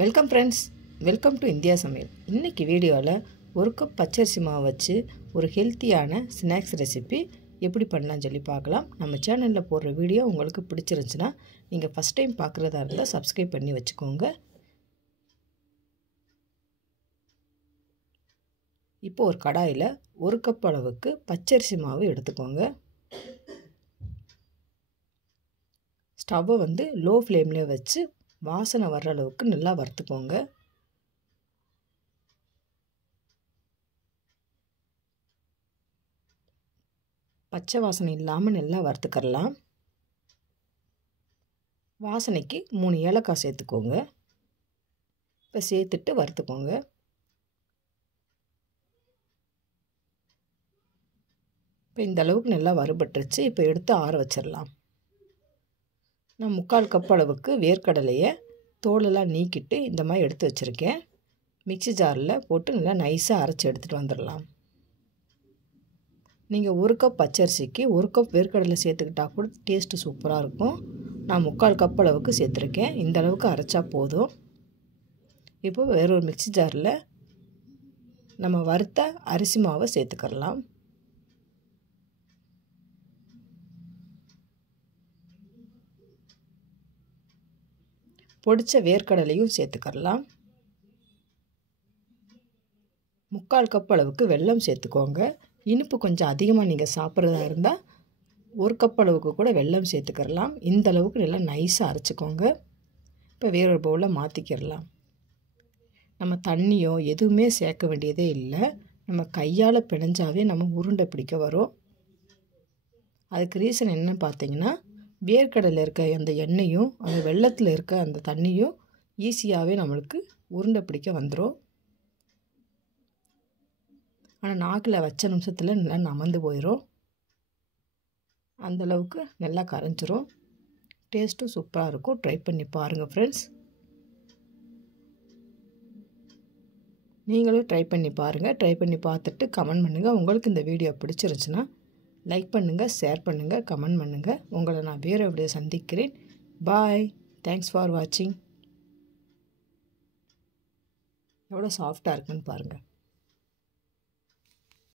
Welcome friends, welcome to India சமையல். இன்றைக்கி வீடியோவில் ஒரு கப் பச்சரிசி மாவு வச்சு ஒரு ஹெல்த்தியான ஸ்நாக்ஸ் ரெசிபி எப்படி பண்ணலாம்னு சொல்லி பார்க்கலாம். நம்ம சேனலில் போடுற வீடியோ உங்களுக்கு பிடிச்சிருந்துச்சுன்னா நீங்கள் ஃபஸ்ட் டைம் பார்க்குறதா இருந்தால் சப்ஸ்கிரைப் பண்ணி வச்சுக்கோங்க. இப்போ ஒரு கடாயில் ஒரு கப் அளவுக்கு பச்சரிசி மாவு எடுத்துக்கோங்க. ஸ்டவ்வை லோ ஃப்ளேமில் வச்சு வாசனை வர்ற அளவுக்கு நல்லா வறுத்துக்கோங்க. பச்சை வாசனை இல்லாமல் நல்லா வறுத்துக்கரலாம். வாசனைக்கு 3 ஏலக்காய் சேர்த்துக்கோங்க. இப்போ சேர்த்துட்டு வறுத்துக்கோங்க. இப்போ இந்த அளவுக்கு நல்லா வறுபட்டுருச்சு. இப்போ எடுத்து ஆற வச்சிடலாம். நான் 3/4 கப் அளவுக்கு வேர்க்கடலையை தோலெல்லாம் நீக்கிட்டு இந்த மாதிரி எடுத்து வச்சுருக்கேன். மிக்ஸி ஜாரில் போட்டு நல்லா நைஸாக அரைச்சி எடுத்துகிட்டு வந்துடலாம். நீங்கள் 1 கப் பச்சரிசிக்கு 1 கப் வேர்க்கடலை சேர்த்துக்கிட்டால் கூட டேஸ்ட்டு சூப்பராக இருக்கும். நான் 3/4 கப் அளவுக்கு சேர்த்துருக்கேன். இந்த அளவுக்கு அரைச்சா போதும். இப்போ வேறொரு மிக்ஸி ஜாரில் நம்ம வறுத்த அரிசி மாவை சேர்த்துக்கரலாம். பொடிச்ச வேர்க்கடலையும் சேர்த்துக்கரலாம். 3/4 கப் அளவுக்கு வெல்லம் சேர்த்துக்கோங்க. இனிப்பு கொஞ்சம் அதிகமாக நீங்கள் சாப்பிட்றதா இருந்தால் 1 கப் அளவுக்கு கூட வெல்லம் சேர்த்துக்கரலாம். இந்த அளவுக்கு நல்லா நைஸாக அரைச்சிக்கோங்க. இப்போ வேறொரு பவுலில் மாற்றிக்கிடலாம். நம்ம தண்ணியோ எதுவுமே சேர்க்க வேண்டியதே இல்லை. நம்ம கையால் பிணைஞ்சாவே நம்ம உருண்டை பிடிக்க வரும். அதுக்கு ரீசன் என்னன்னு பார்த்தீங்கன்னா, வேர்க்கடலில் இருக்க அந்த எண்ணெயும் அந்த வெள்ளத்தில் இருக்க அந்த தண்ணியும் ஈஸியாகவே நம்மளுக்கு உருண்டை பிடிக்க வந்துடும். ஆனால் நாக்கில் வச்ச நிமிஷத்தில் நல்லா நமந்து போயிடும். அந்தளவுக்கு நல்லா கரைஞ்சிரும். டேஸ்ட்டும் சூப்பராக இருக்கும். ட்ரை பண்ணி பாருங்கள் ஃப்ரெண்ட்ஸ். நீங்களும் ட்ரை பண்ணி பாருங்கள். ட்ரை பண்ணி பார்த்துட்டு கமெண்ட் பண்ணுங்கள். உங்களுக்கு இந்த வீடியோ பிடிச்சிருந்துச்சுன்னா லைக் பண்ணுங்கள், ஷேர் பண்ணுங்கள், கமெண்ட் பண்ணுங்கள். உங்களை நான் வேறு வீடியோ சந்திக்கிறேன். பாய். தேங்க்ஸ் ஃபார் வாட்சிங். எவ்வளோ சாஃப்டாக இருக்குன்னு பாருங்கள்.